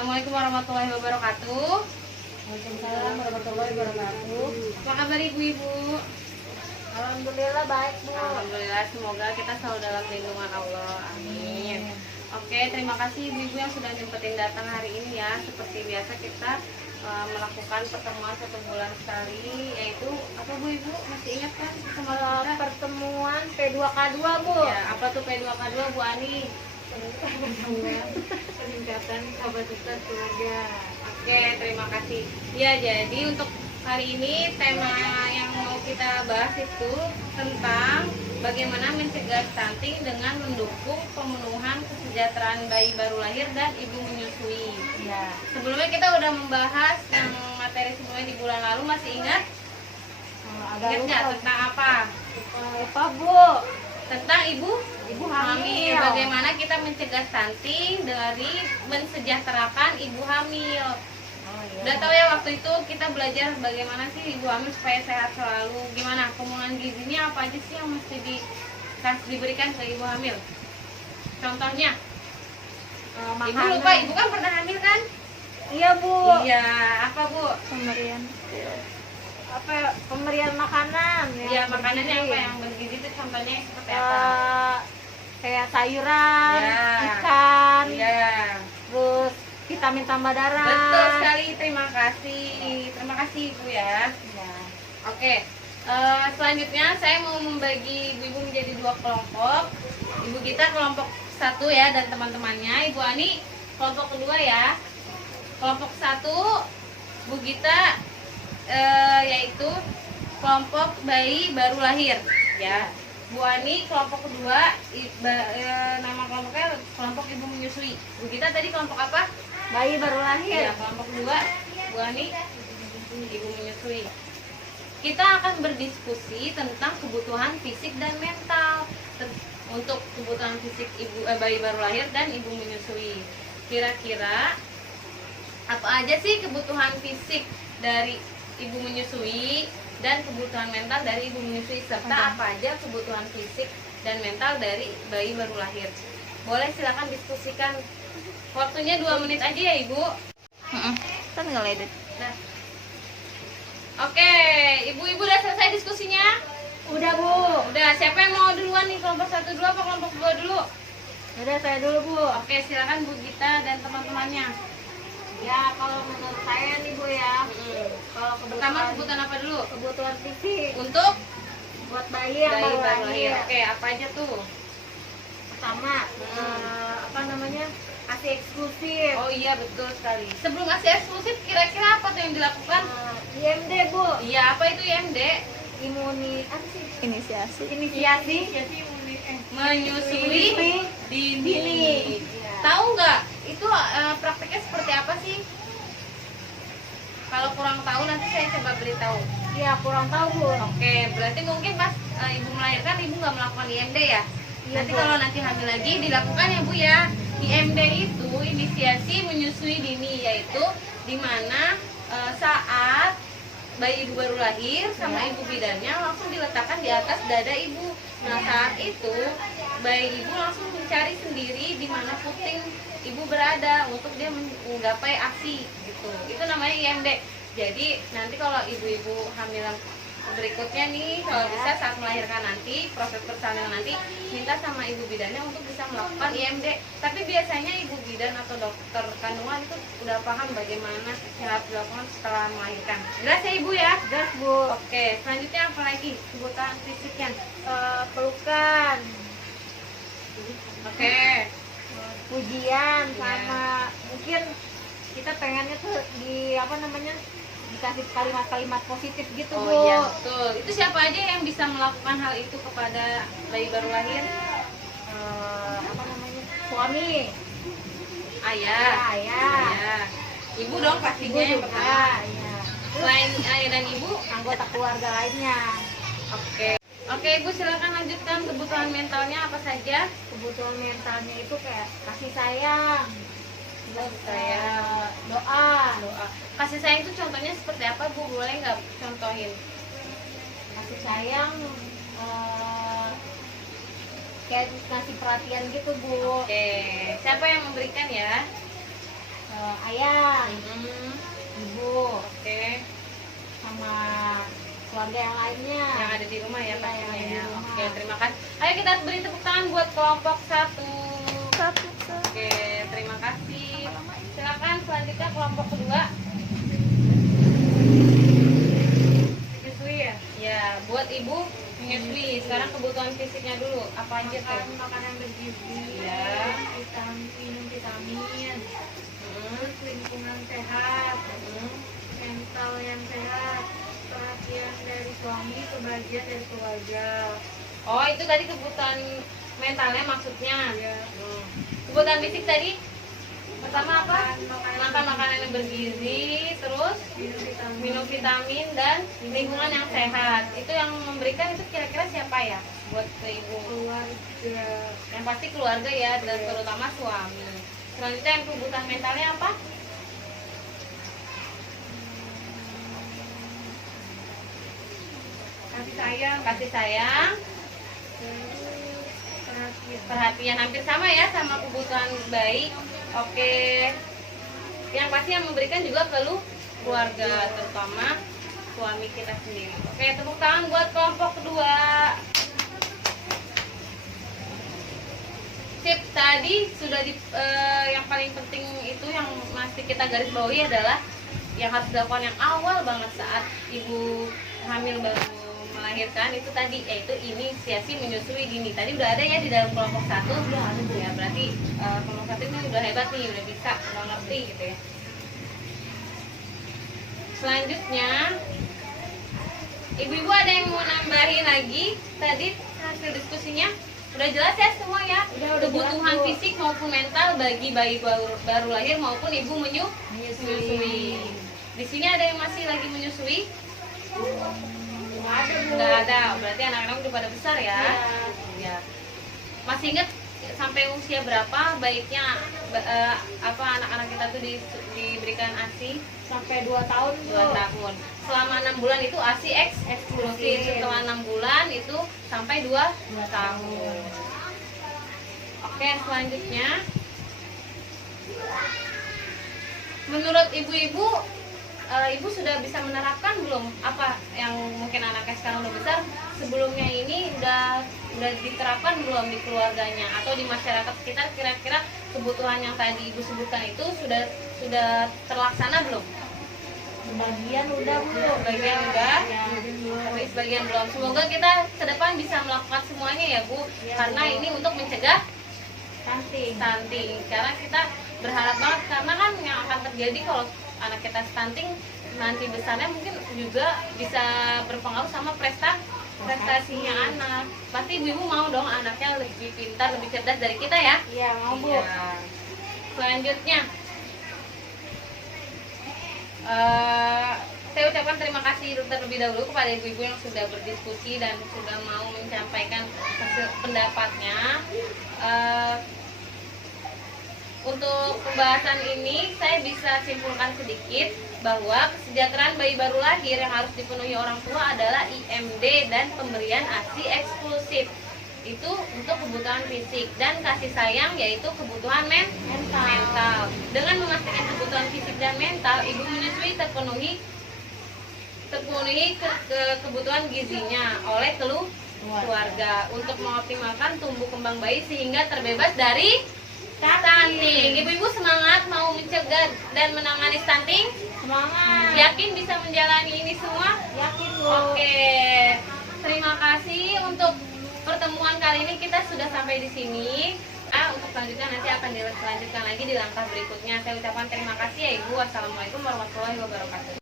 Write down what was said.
Assalamualaikum warahmatullahi wabarakatuh. Waalaikumsalam warahmatullahi wabarakatuh. Apa kabar ibu-ibu? Alhamdulillah baik, Bu. Alhamdulillah, semoga kita selalu dalam lindungan Allah. Amin. Oke, terima kasih ibu-ibu yang sudah nyempetin datang hari ini ya. Seperti biasa kita melakukan pertemuan 1 bulan sekali, yaitu apa Bu Ibu? Masih ingat kan pertemuan kita? Pertemuan P2K2, Bu. Ya, apa tuh P2K2 Bu Ani? Peningkatan kapasitas keluarga. Oke, terima kasih. Ya, jadi untuk hari ini tema yang mau kita bahas itu tentang bagaimana mencegah stunting dengan mendukung pemenuhan kesejahteraan bayi baru lahir dan ibu menyusui. Ya. Sebelumnya kita udah membahas yang materi sebelumnya di bulan lalu, masih ingat? Agak Ingat nggak lupa. tentang apa? Lupa, Bu. Tentang ibu hamil. Bagaimana kita mencegah stunting dari mensejahterakan ibu hamil. Oh, iya. Udah tahu ya, waktu itu kita belajar bagaimana sih ibu hamil supaya sehat selalu. Gimana pemenuhan gizinya, apa aja sih yang mesti diberikan ke ibu hamil? Contohnya, ibu Makanan. lupa, ibu kan pernah hamil kan? Iya, Bu. Iya, apa Bu? Pemberian makanan Iya, makanannya apa bergizi. yang bergizi itu contohnya seperti apa? Kayak sayuran, Ya. ikan, Iya. terus vitamin tambah darah. Betul sekali, terima kasih. Terima kasih Ibu ya. Ya. Oke, selanjutnya saya mau membagi ibu-ibu menjadi 2 kelompok. Ibu kita kelompok 1 ya, dan teman-temannya. Ibu Ani kelompok kedua ya. Kelompok 1 Bu Gita yaitu kelompok bayi baru lahir ya. Bu Ani kelompok kedua, nama kelompoknya kelompok ibu menyusui. Bu Gita tadi kelompok apa? Bayi baru lahir. Ya, kelompok 2 Bu Ani ibu menyusui. Kita akan berdiskusi tentang kebutuhan fisik dan mental untuk kebutuhan fisik bayi baru lahir dan ibu menyusui. Kira-kira apa aja sih kebutuhan fisik dari ibu menyusui dan kebutuhan mental dari ibu menyusui, serta apa aja kebutuhan fisik dan mental dari bayi baru lahir? Boleh silakan diskusikan. Waktunya 2 menit aja ya Ibu. Kan ngeledek. Nah. Oke, ibu-ibu udah selesai diskusinya? Udah, Bu. Udah, siapa yang mau duluan nih? Kelompok 1 dulu apa kelompok 2 dulu? Udah, saya dulu, Bu. Oke, silakan Bu Gita dan teman-temannya. Ya, kalau menurut saya nih, Bu ya. Kalau Pertama kebutuhan apa dulu? kebutuhan fisik Untuk buat bayi yang bayi baru baru lahir. lahir. Oke, apa aja tuh? Pertama, apa namanya? ASI eksklusif. Oh iya, betul sekali. Sebelum ASI eksklusif, kira-kira apa tuh yang dilakukan? IMD, Bu. Iya, apa itu IMD? Apa sih? Inisiasi. Inisiasi Menyusui dini. dini. Iya. Tahu nggak itu prakteknya seperti apa sih? Kalau kurang tahu nanti saya coba beritahu. Iya, kurang tahu, Bu. Oke, berarti mungkin pas ibu melahirkan ibu nggak melakukan IMD ya? Iya, Nanti Bu. kalau nanti hamil lagi dilakukan ya Bu ya. IMD itu inisiasi menyusui dini, yaitu dimana saat bayi ibu baru lahir sama ibu bidannya langsung diletakkan di atas dada ibu. Nah, saat itu bayi ibu langsung mencari sendiri di mana puting ibu berada untuk dia menggapai ASI gitu. Itu namanya IMD. Jadi nanti kalau ibu-ibu hamil berikutnya nih, kalau bisa saat melahirkan nanti, proses persalinan nanti minta sama ibu bidannya untuk bisa melakukan IMD. Tapi biasanya ibu bidan atau dokter kandungan itu udah paham bagaimana yang harus dilakukan setelah melahirkan. Jelas ya Ibu ya? Gas, Bu. Oke, selanjutnya apa lagi kebutuhan fisiknya? Pelukan, Oke. pujian, sama mungkin kita pengennya tuh di apa namanya, dikasih kalimat-kalimat positif gitu, Oh Bu. iya, betul. Itu siapa aja yang bisa melakukan hal itu kepada bayi baru lahir? Apa namanya, suami, Ayah. ayah, Ayah. Ibu dong ibu pastinya yang juga, pertama. ya. Selain ayah dan ibu, Anggota keluarga lainnya. oke. Oke, Ibu silakan lanjutkan kebutuhan mentalnya apa saja? Kebutuhan mentalnya itu kayak kasih sayang, terus Sayang. doa, Doa. Kasih sayang itu contohnya seperti apa Bu? Boleh nggak contohin? kasih sayang, kayak ngasih perhatian gitu, Bu. Oke. Siapa yang memberikan ya? ayah, Hmm, ibu, oke. sama keluarga yang lainnya. Yang ada di rumah ya Iya, pastinya yang ada di ya. rumah. Oke, terima kasih. Ayo kita beri tepuk tangan buat kelompok 1. Satu. Oke, terima kasih. Silakan selanjutnya kelompok kedua. Menyusui ya? Ya, buat ibu menyusui. Sekarang kebutuhan fisiknya dulu. Apa aja tuh? Makan makanan bergizi, Ya. minum vitamin, Hmm, terus lingkungan sehat, hmm. mental yang sehat, perhatian dari suami, kebahagiaan dari keluarga. Oh, itu tadi kebutuhan mentalnya maksudnya. Ya. Hmm. Kebutuhan fisik tadi pertama apa? Makan Makan makanan yang bergizi, terus minum vitamin dan lingkungan yang sehat. Itu yang memberikan itu kira-kira siapa ya buat ke ibu? keluarga. Yang pasti keluarga ya, dan terutama suami. Selanjutnya yang kebutuhan mentalnya apa? Kasih sayang, Kasih sayang, terus perhatian. perhatian, hampir sama ya sama kebutuhan baik. Oke. Yang pasti yang memberikan juga ke lu keluarga, terutama suami kita sendiri. Oke, tepuk tangan buat kelompok kedua. Sip, tadi sudah yang paling penting itu yang masih kita garis bawahi adalah yang harus dilakukan yang awal banget saat ibu hamil baru melahirkan itu tadi, yaitu inisiasi menyusui dini. Tadi udah ada ya di dalam kelompok 1. Udah ada, Bu. Ya, berarti kelompok 1 ini udah hebat nih, udah bisa, udah ngerti gitu ya. Selanjutnya, ibu-ibu ada yang mau nambahin lagi? Tadi hasil diskusinya udah jelas ya semua ya. Udah Kebutuhan jelas, Bu. fisik maupun mental bagi bayi baru lahir maupun ibu menyusui. Di sini ada yang masih lagi menyusui? Nggak ada, Bu. Nggak ada, berarti anak-anak udah pada besar ya. Iya. Ya. Masih inget sampai usia berapa baiknya apa anak-anak kita tuh diberikan ASI? Sampai 2 tahun, Bu. 2 tahun. Selama 6 bulan itu ASI eksklusif. Setelah 6 bulan itu sampai 2 tahun. Oke, selanjutnya menurut ibu-ibu, ibu sudah bisa menerapkan belum apa yang mungkin anaknya sekarang udah besar, sebelumnya ini udah diterapkan belum di keluarganya atau di masyarakat sekitar? Kira-kira kebutuhan yang tadi ibu sebutkan itu sudah terlaksana belum? Sebagian udah, Bu. Sebagian udah, Ya. tapi sebagian belum. Semoga kita ke depan bisa melakukan semuanya ya Bu, Iya, karena Bu. ini untuk mencegah Stunting. stunting. Karena kita berharap banget, karena kan yang akan terjadi kalau anak kita stunting nanti besarnya mungkin juga bisa berpengaruh sama prestasinya anak. Pasti ibu mau dong anaknya lebih pintar, lebih cerdas dari kita ya. Iya, mau, Bu. Iya. Selanjutnya, saya ucapkan terima kasih terlebih dahulu kepada ibu-ibu yang sudah berdiskusi dan sudah mau menyampaikan hasil pendapatnya. Untuk pembahasan ini saya bisa simpulkan sedikit bahwa kesejahteraan bayi baru lahir yang harus dipenuhi orang tua adalah IMD dan pemberian ASI eksklusif. Itu untuk kebutuhan fisik, dan kasih sayang yaitu kebutuhan mental. Dengan memastikan kebutuhan fisik dan mental, ibu menyusui terpenuhi kebutuhan gizinya oleh keluarga untuk mengoptimalkan tumbuh kembang bayi sehingga terbebas dari stunting. Ibu-ibu semangat mau mencegah dan menangani stunting? Semangat. Yakin bisa menjalani ini semua? Yakin, Bu. Oke, terima kasih untuk pertemuan kali ini. Kita sudah sampai di sini. Untuk selanjutnya nanti akan dilanjutkan lagi di langkah berikutnya. Saya ucapkan terima kasih ya Ibu. Wassalamualaikum warahmatullahi wabarakatuh.